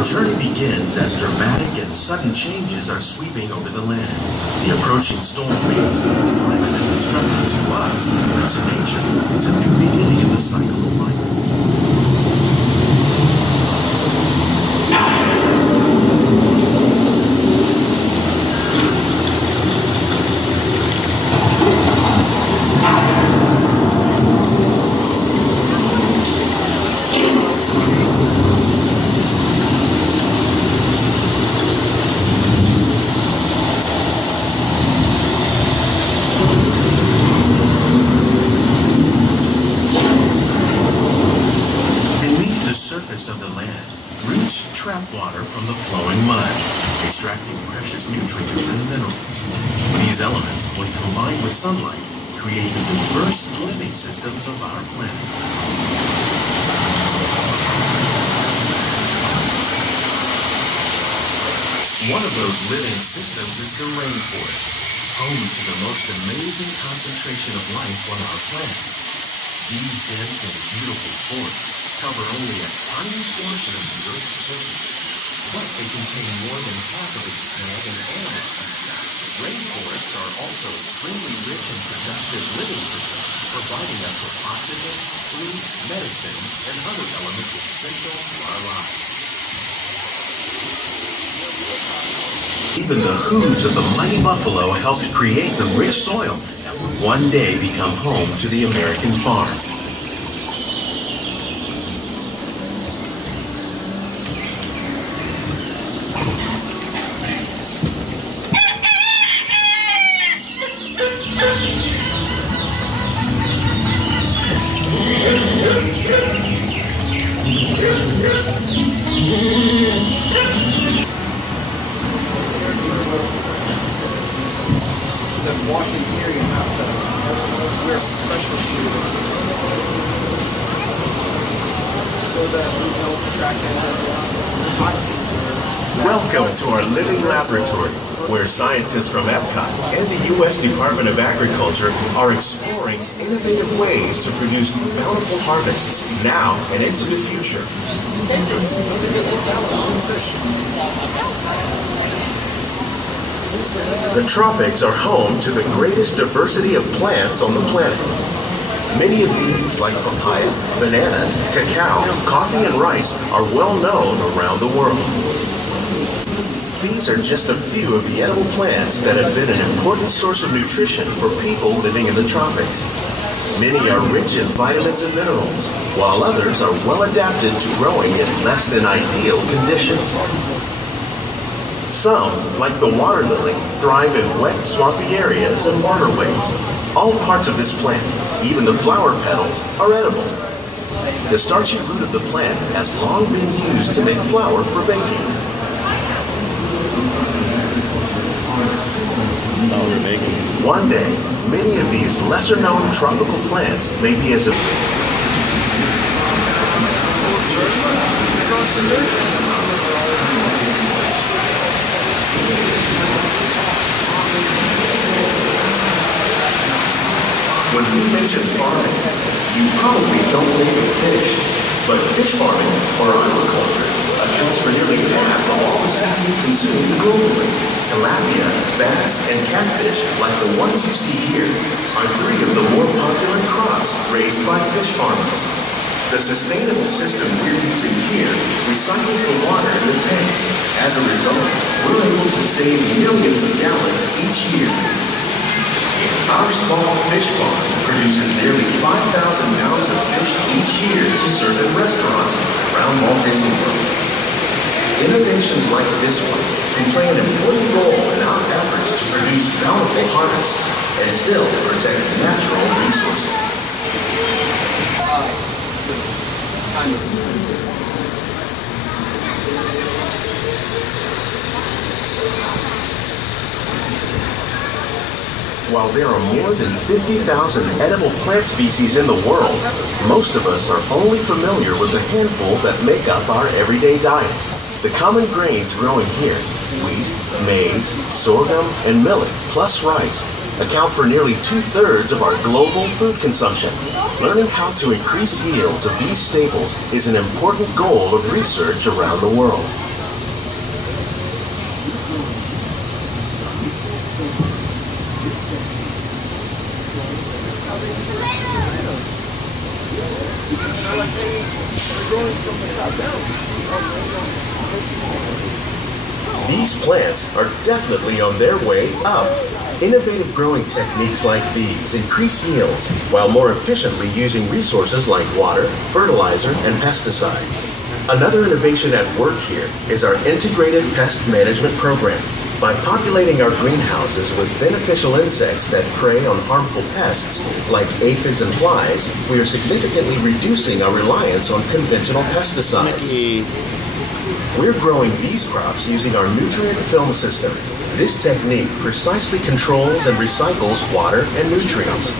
Our journey begins as dramatic and sudden changes are sweeping over the land. The approaching storm may seem violent and destructive to us, but to nature, it's a new beginning in the cycle of life. Of the land, roots trap water from the flowing mud, extracting precious nutrients and minerals. These elements, when combined with sunlight, create the diverse living systems of our planet. One of those living systems is the rainforest, home to the most amazing concentration of life on our planet. These dense and beautiful forests cover only a tiny portion of the Earth's surface, but they contain more than half of its plant and animal species. Rainforests are also extremely rich and productive living systems, providing us with oxygen, food, medicine, and other elements essential to our lives. Even the hooves of the mighty buffalo helped create the rich soil that would one day become home to the American farm. To walk in here, you have to wear special shoes so that we don't track any toxins. Welcome to our living laboratory, where scientists from Epcot and the U.S. Department of Agriculture are exploring innovative ways to produce bountiful harvests now and into the future. The tropics are home to the greatest diversity of plants on the planet. Many of these, like papaya, bananas, cacao, coffee, and rice, are well known around the world. These are just a few of the edible plants that have been an important source of nutrition for people living in the tropics. Many are rich in vitamins and minerals, while others are well adapted to growing in less than ideal conditions. Some, like the water lily, thrive in wet, swampy areas and waterways. All parts of this plant, even the flower petals, are edible. The starchy root of the plant has long been used to make flour for baking. One day, many of these lesser-known tropical plants may be as When we mention farming, you probably don't think of fish, but fish farming, or aquaculture, accounts for nearly half of all the seafood consumed globally. Tilapia, bass, and catfish, like the ones you see here, are three of the more popular crops raised by fish farmers. The sustainable system we're using here recycles the water in the tanks. As a result, we're able to save millions of gallons each year. Our small fish farm produces nearly 5,000 pounds of fish each year to serve in restaurants around Walt Disney World. Innovations like this one can play an important role in our efforts to produce bountiful harvests and still protect natural resources. While there are more than 50,000 edible plant species in the world, most of us are only familiar with the handful that make up our everyday diet. The common grains growing here, wheat, maize, sorghum, and millet, plus rice, account for nearly 2/3 of our global food consumption. Learning how to increase yields of these staples is an important goal of research around the world. They're growing from the top down. These plants are definitely on their way up. Innovative growing techniques like these increase yields while more efficiently using resources like water, fertilizer, and pesticides. Another innovation at work here is our integrated pest management program. By populating our greenhouses with beneficial insects that prey on harmful pests like aphids and flies, we are significantly reducing our reliance on conventional pesticides. We're growing these crops using our nutrient film system. This technique precisely controls and recycles water and nutrients.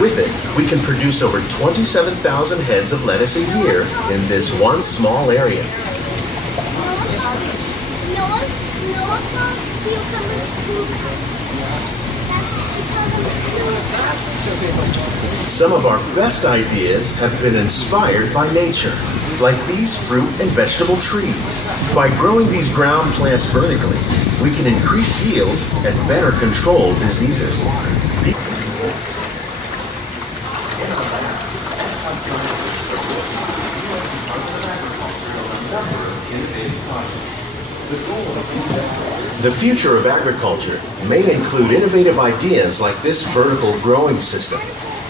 With it, we can produce over 27,000 heads of lettuce a year in this one small area. Some of our best ideas have been inspired by nature, like these fruit and vegetable trees. By growing these ground plants vertically, we can increase yields and better control diseases. The future of agriculture may include innovative ideas like this vertical growing system.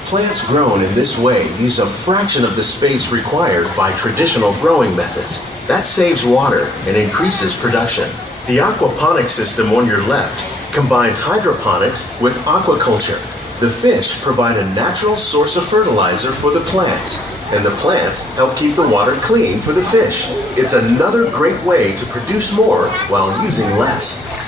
Plants grown in this way use a fraction of the space required by traditional growing methods. That saves water and increases production. The aquaponics system on your left combines hydroponics with aquaculture. The fish provide a natural source of fertilizer for the plants, and the plants help keep the water clean for the fish. It's another great way to produce more while using less.